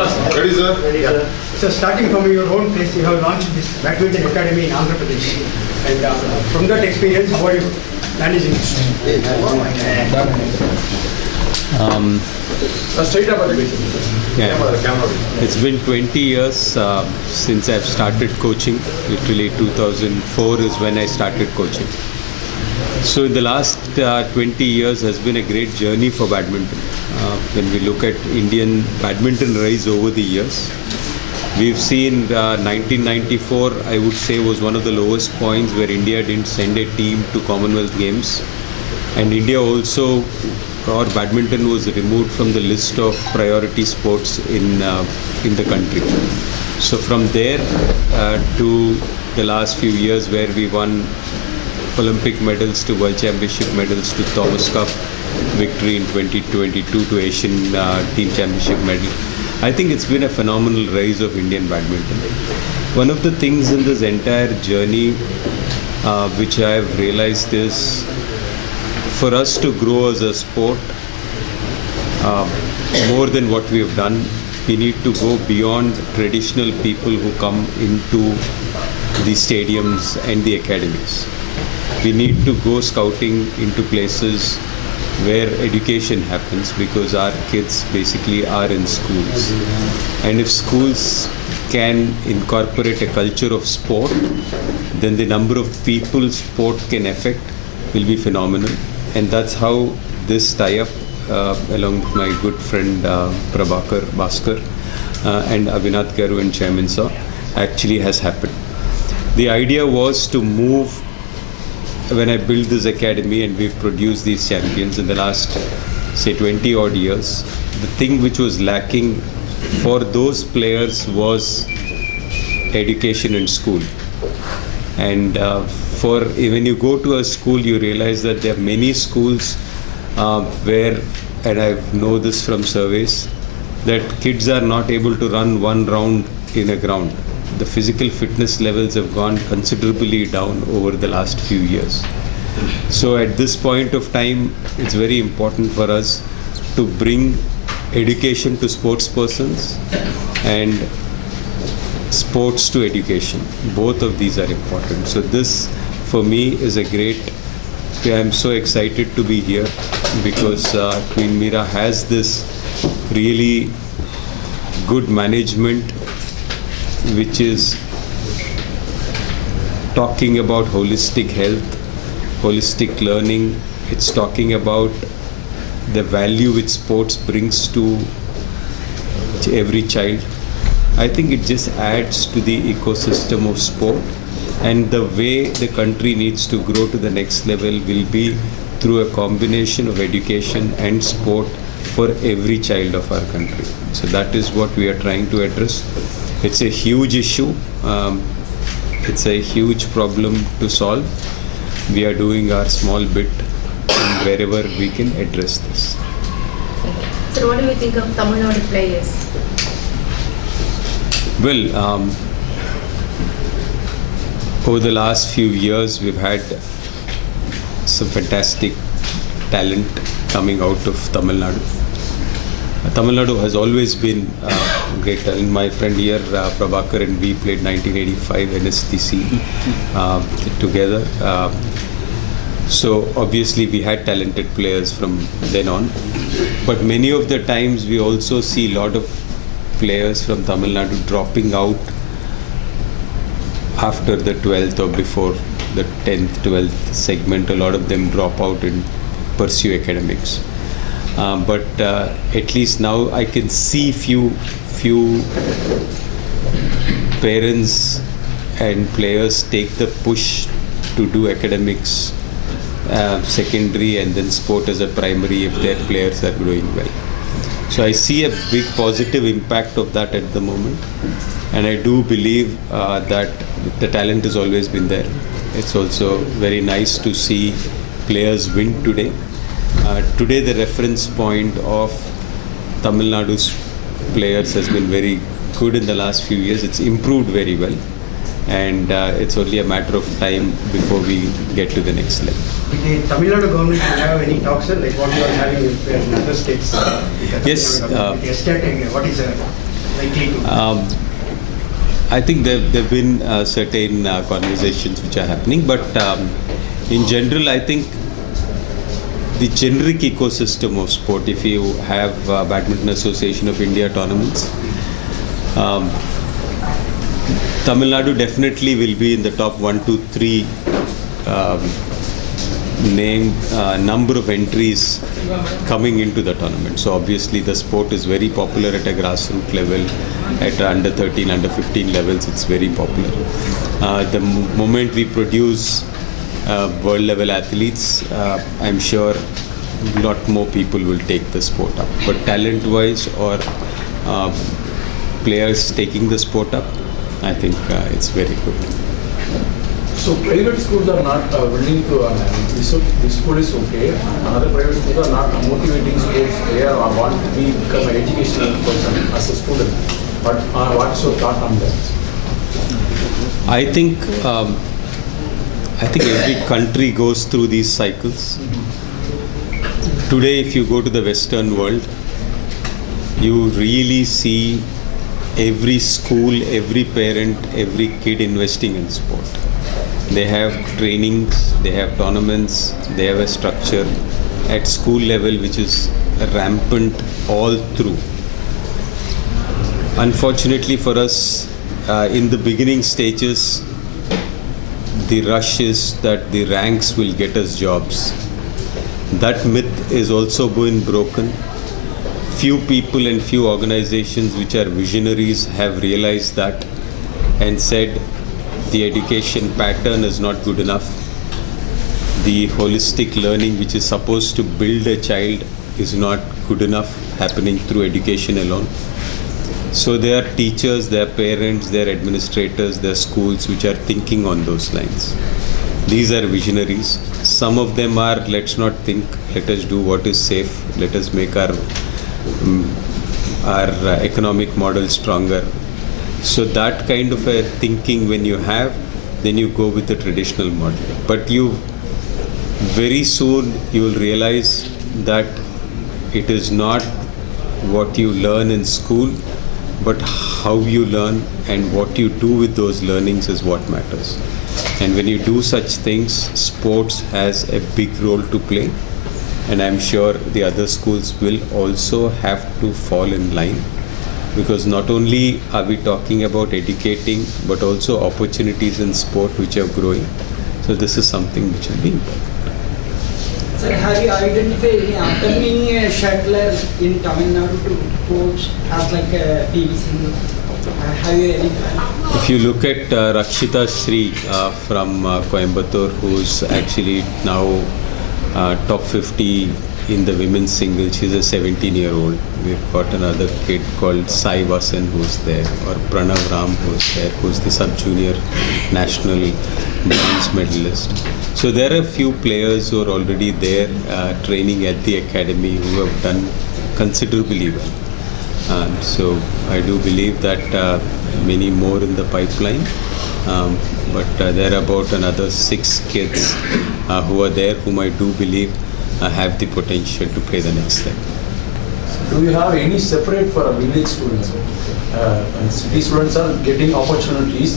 Ready, sir? Ready, sir. So starting from your own place, you have launched this badminton academy in Andhra Pradesh. And from that experience, how are you managing it? Straight up at the camera. It's been 20 years since I've started coaching. Literally 2004 is when I started coaching. So in the last 20 years has been a great journey for badminton. When we look at Indian badminton rise over the years, we've seen 1994, I would say, was one of the lowest points where India didn't send a team to Commonwealth Games. And India also, or badminton was removed from the list of priority sports in the country. So from there to the last few years where we won Olympic medals to World Championship medals to Thomas Cup victory in 2022 to Asian Team Championship medal. I think it's been a phenomenal rise of Indian badminton. One of the things in this entire journey which I have realized is for us to grow as a sport more than what we have done, we need to go beyond traditional people who come into the stadiums and the academies. We need to go scouting into places where education happens because our kids basically are in schools. And if schools can incorporate a culture of sport, then the number of people sport can affect will be phenomenal. And that's how this tie-up along with my good friend Prabhakar Bhaskar and Abhinath Garu and Chairman Sir actually has happened. The idea was to move. When I built this academy and we've produced these champions in the last, say, 20 odd years, the thing which was lacking for those players was education in school. And when you go to a school, you realize that there are many schools where, and I know this from surveys, that kids are not able to run one round in a ground. The physical fitness levels have gone considerably down over the last few years. So at this point of time, it's very important for us to bring education to sports persons and sports to education. Both of these are important. So this, for me, is a great, I'm so excited to be here because Queen Meera has this really good management which is talking about holistic health, holistic learning. It's talking about the value which sports brings to every child. I think it just adds to the ecosystem of sport, and the way the country needs to grow to the next level will be through a combination of education and sport for every child of our country. So that is what we are trying to address. It's a huge issue. It's a huge problem to solve. We are doing our small bit wherever we can address this. So what do you think of Tamil Nadu players? Well, over the last few years, we've had some fantastic talent coming out of Tamil Nadu. Tamil Nadu has always been great talent. My friend here, Prabhakar, and we played 1985 NSTC together. So obviously we had talented players from then on. But many of the times we also see a lot of players from Tamil Nadu dropping out after the 12th or before the 10th, 12th segment. A lot of them drop out and pursue academics. But at least now I can see few parents and players take the push to do academics, secondary, and then sport as a primary if their players are doing well. So I see a big positive impact of that at the moment, and I do believe that the talent has always been there. It's also very nice to see players win today. Today the reference point of Tamil Nadu's players has been very good in the last few years. It's improved very well, and it's only a matter of time before we get to the next level. Did the Tamil Nadu government have any talks, like what you are having in other states? Yes. What is likely to? I think there've been certain conversations which are happening, but in general, I think the generic ecosystem of sport, if you have Badminton Association of India tournaments, Tamil Nadu definitely will be in the top 1, 2, 3 number of entries coming into the tournament. So obviously the sport is very popular at a grassroots level, at under 13, under 15 levels it's very popular. The moment we produce world level athletes, I'm sure a lot more people will take the sport up. But talent wise or players taking the sport up, I think it's very good. So private schools are not willing to, this school is okay, other private schools are not motivating sports player or want to become an educational person as a student. But what's your thought on that? I think every country goes through these cycles. Today, if you go to the Western world, you really see every school, every parent, every kid investing in sport. They have trainings, they have tournaments, they have a structure at school level which is rampant all through. Unfortunately for us, in the beginning stages, the rush is that the ranks will get us jobs. That myth is also being broken. Few people and few organizations which are visionaries have realized that and said the education pattern is not good enough. The holistic learning which is supposed to build a child is not good enough happening through education alone. So there are teachers, there are parents, there are administrators, there are schools which are thinking on those lines. These are visionaries. Some of them are, let's not think, let us do what is safe, let us make our economic model stronger. So that kind of a thinking when you have, then you go with the traditional model. But very soon you will realize that it is not what you learn in school, but how you learn and what you do with those learnings is what matters. And when you do such things, sports has a big role to play. And I'm sure the other schools will also have to fall in line, because not only are we talking about educating, but also opportunities in sport which are growing. So this is something which will be important. Sir, have you identified any upcoming shuttlers in Tamil Nadu to coach as like PV Sindhu? Have you any plan? If you look at Rakshita Sri from Coimbatore, who's actually now top 50 in the women's single, she's a 17-year-old. We've got another kid called Sai Vasan who's there, or Pranav Ram who's there, who's the sub-junior national bronze medalist. So there are a few players who are already there training at the academy who have done considerably well. So I do believe that many more in the pipeline. But there are about another 6 kids who are there whom I do believe have the potential to play the next step. Do you have any separate for village students? City students are getting opportunities